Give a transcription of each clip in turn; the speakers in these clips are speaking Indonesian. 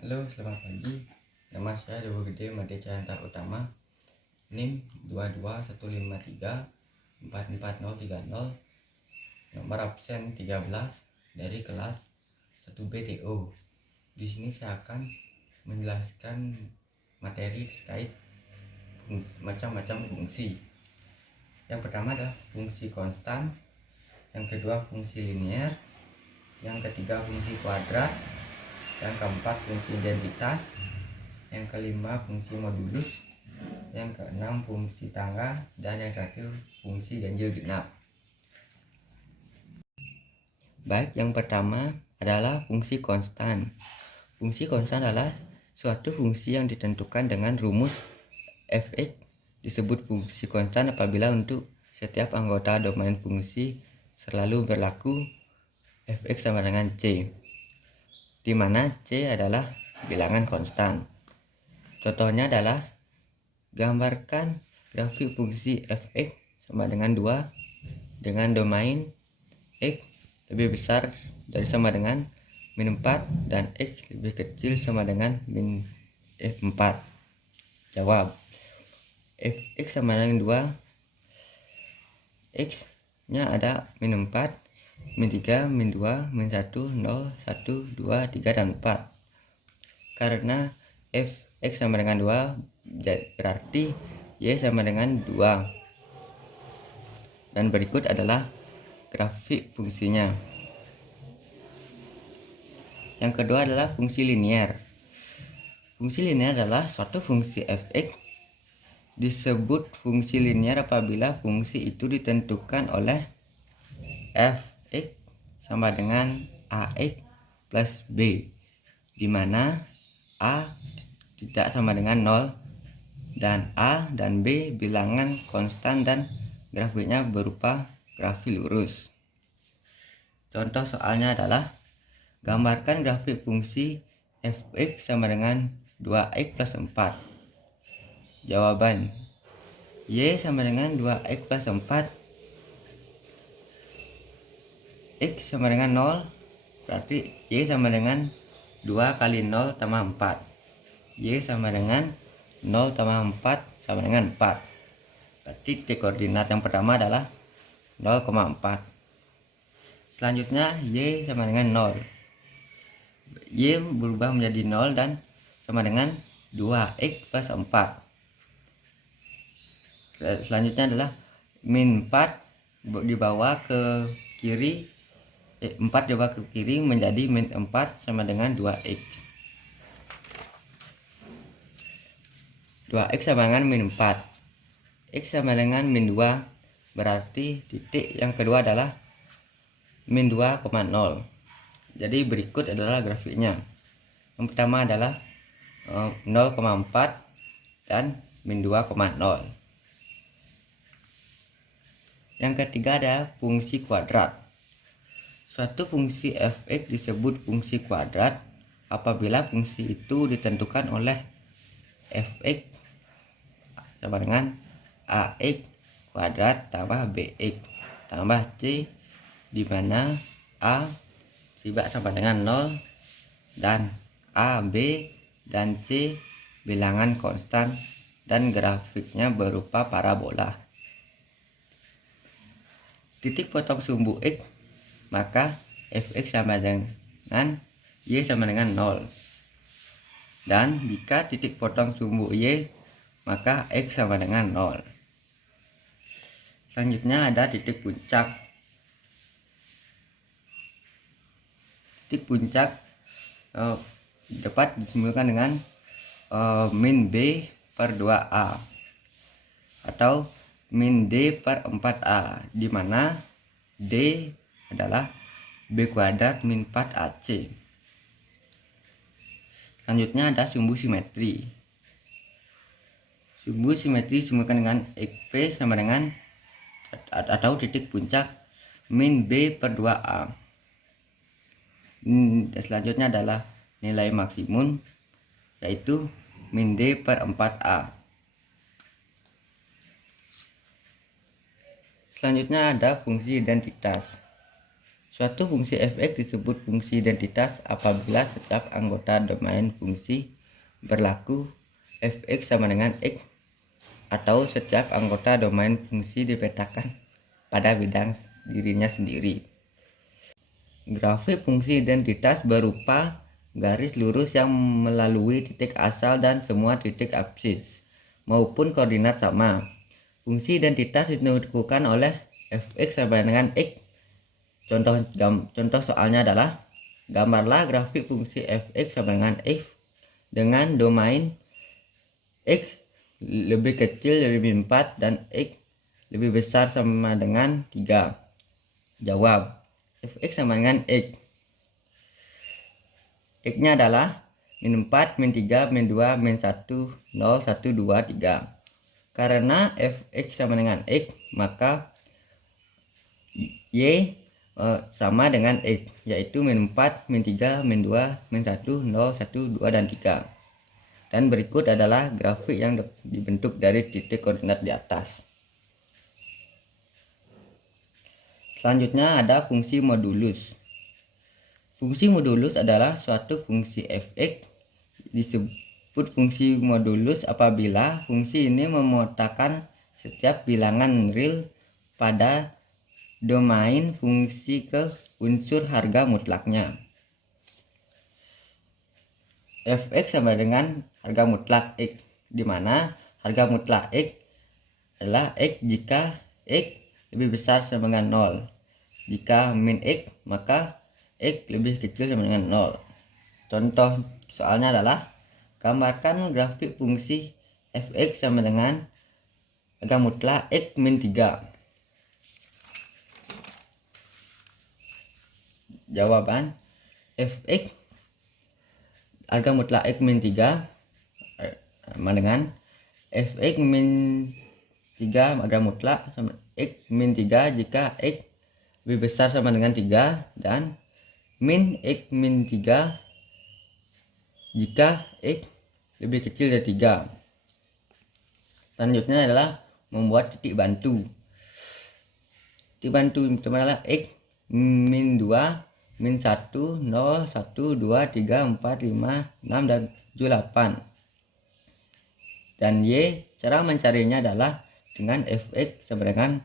Halo, selamat pagi. Nama saya Dewa Gede Made Cahanta Utama. NIM 22153443030. Nomor absen 13 dari kelas 1BTO. Di sini saya akan menjelaskan materi terkait macam-macam fungsi. Yang pertama adalah fungsi konstan, yang kedua fungsi linear, yang ketiga fungsi kuadrat, yang keempat fungsi identitas, yang kelima fungsi modulus, yang keenam fungsi tangga, dan yang terakhir fungsi ganjil genap. Baik, yang pertama adalah fungsi konstan. Fungsi konstan adalah suatu fungsi yang ditentukan dengan rumus f(x). Disebut fungsi konstan apabila untuk setiap anggota domain fungsi selalu berlaku f(x) sama dengan c, di mana c adalah bilangan konstan. Contohnya adalah gambarkan grafik fungsi f(x) sama dengan 2 dengan domain x lebih besar dari sama dengan min 4 dan x lebih kecil sama dengan min 4. Jawab. Fx sama dengan 2, x nya ada min 4, min 3, min 2, min 1, 0, 1, 2, 3, dan 4. Karena fx sama dengan 2 berarti y sama dengan 2. Dan berikut adalah grafik fungsinya. Yang kedua adalah fungsi linear. Fungsi linear adalah suatu fungsi fx. Disebut fungsi linear apabila fungsi itu ditentukan oleh fx sama dengan ax plus b, di mana a tidak sama dengan 0 dan a dan b bilangan konstan dan grafiknya berupa grafik lurus. Contoh soalnya adalah gambarkan grafik fungsi fx sama dengan 2x plus 4. Jawaban: y sama dengan 2x plus 4. X sama dengan 0, berarti y sama dengan 2 kali 0 tambah 4. Y sama dengan 0 tambah 4 sama dengan 4. Berarti titik koordinat yang pertama adalah 0,4. Selanjutnya y sama dengan 0. Y berubah menjadi 0 dan sama dengan 2x plus 4. Selanjutnya adalah min 4 dibawa ke kiri, 4 dibawa ke kiri menjadi min 4 sama dengan 2x. 2x sama dengan min 4. X sama dengan min 2, berarti titik yang kedua adalah min 2,0. Jadi berikut adalah grafiknya. Yang pertama adalah 0,4 dan min 2,0. Yang ketiga ada fungsi kuadrat. Suatu fungsi fx disebut fungsi kuadrat apabila fungsi itu ditentukan oleh fx sama dengan ax kuadrat tambah bx tambah c, di mana a tidak sama dengan 0 dan a, b, dan c bilangan konstan dan grafiknya berupa parabola. Titik potong sumbu x, maka fx sama dengan y sama dengan 0. Dan jika titik potong sumbu y, maka x sama dengan 0. Selanjutnya ada titik puncak. Titik puncak dapat disimpulkan dengan min b per 2a atau min d per 4a, di mana d adalah b kuadrat min 4ac. Selanjutnya ada sumbu simetri. Sumbu simetri disimpulkan dengan xp sama dengan atau titik puncak min b per 2a. Dan selanjutnya adalah nilai maksimum, yaitu min d per 4a. Selanjutnya ada fungsi identitas. Suatu fungsi fx disebut fungsi identitas apabila setiap anggota domain fungsi berlaku fx sama dengan x atau setiap anggota domain fungsi dipetakan pada bidang dirinya sendiri. Grafik fungsi identitas berupa garis lurus yang melalui titik asal dan semua titik absis maupun koordinat sama. Fungsi identitas ditentukan oleh fx sama dengan x. Contoh soalnya adalah gambarlah grafik fungsi fx sama dengan f dengan domain x lebih kecil dari 4 dan x lebih besar sama dengan 3. Jawab, fx sama dengan x. X-nya adalah min 4, min 3, min 2, min 1, 0, 1, 2, 3. Karena fx sama dengan x, maka y sama dengan x, yaitu min 4, min 3, min 2, min 1, 0, 1, 2, dan 3. Dan berikut adalah grafik yang dibentuk dari titik koordinat di atas. Selanjutnya ada fungsi modulus. Fungsi modulus adalah suatu fungsi fx disebut fungsi modulus apabila fungsi ini memetakan setiap bilangan real pada domain fungsi ke unsur harga mutlaknya. Fx sama dengan harga mutlak x, di mana harga mutlak x adalah x jika x lebih besar sama dengan 0. Jika min x, maka x lebih kecil sama dengan 0. Contoh soalnya adalah gambarkan grafik fungsi fx sama dengan harga mutlak x min 3. Jawaban, fx harga mutlak x min 3 sama dengan fx min 3 harga mutlak sama x min 3 jika x lebih besar sama dengan 3 dan min x min 3 jika x lebih kecil dari 3. Selanjutnya adalah membuat titik bantu. Titik bantu adalah x min 2, min 1, 0, 1, 2, 3, 4, 5, 6, dan 7, 8. Dan y, cara mencarinya adalah dengan fx sama dengan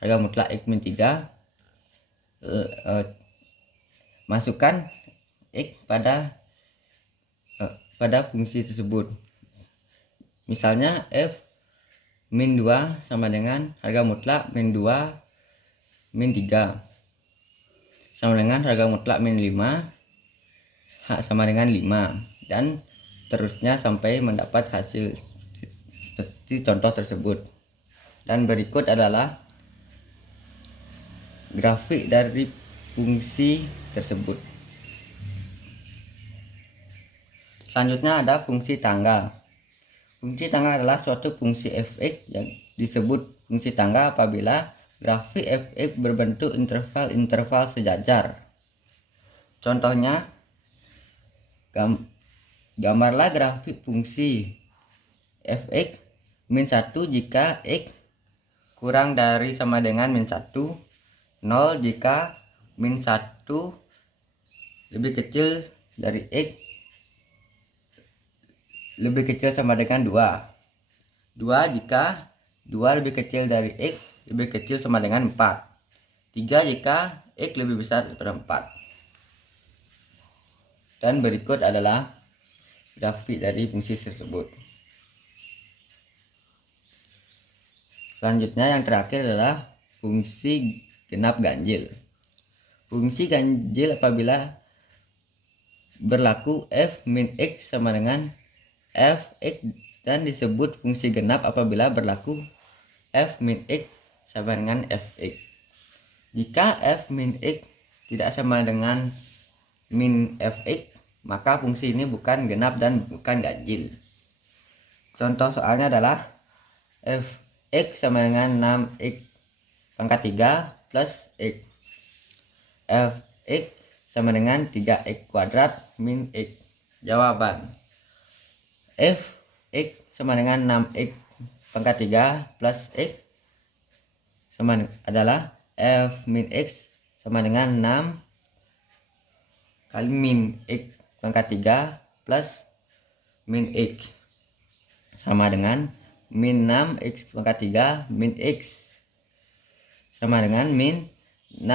harga mutlak x min 3. Masukkan x pada fungsi tersebut. Misalnya f min 2 sama dengan harga mutlak min 2 min 3 sama dengan harga mutlak min 5 sama dengan 5, dan terusnya sampai mendapat hasil seperti contoh tersebut. Dan berikut adalah grafik dari fungsi tersebut. Selanjutnya ada fungsi tangga. Fungsi tangga adalah suatu fungsi fx yang disebut fungsi tangga apabila grafik fx berbentuk interval sejajar. Contohnya, gambarlah grafik fungsi fx min 1 jika x kurang dari sama dengan min 1, 0 jika min 1 lebih kecil dari x lebih kecil sama dengan 2, 2 jika 2 lebih kecil dari x lebih kecil sama dengan 4, 3 jika x lebih besar daripada 4. Dan berikut adalah grafik dari fungsi tersebut. Selanjutnya yang terakhir adalah fungsi genap ganjil. Fungsi ganjil apabila berlaku f min x sama dengan fx, dan disebut fungsi genap apabila berlaku f min x sama dengan fx. Jika f min x tidak sama dengan min fx, maka fungsi ini bukan genap dan bukan ganjil. Contoh soalnya adalah fx sama dengan 6x pangkat 3 plus x. Fx sama dengan 3x kuadrat min x. Jawaban, fx sama dengan 6x pangkat 3 plus x adalah f min x sama dengan 6 kali min X pangkat 3 plus min X sama dengan min 6 X pangkat 3 min X sama dengan min 6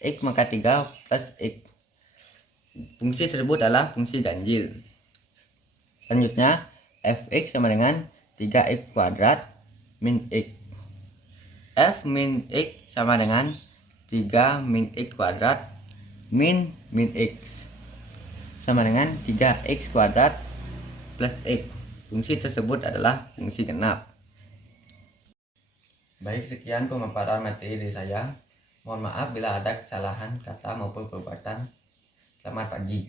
X pangkat 3 plus X. Fungsi tersebut adalah fungsi ganjil. Selanjutnya fx sama dengan 3x kuadrat min x. F min x sama dengan 3 min x kuadrat min x sama dengan 3x kuadrat plus x. Fungsi tersebut adalah fungsi genap. Baik, sekian pemaparan materi dari saya. Mohon maaf bila ada kesalahan kata maupun perbuatan. Selamat pagi.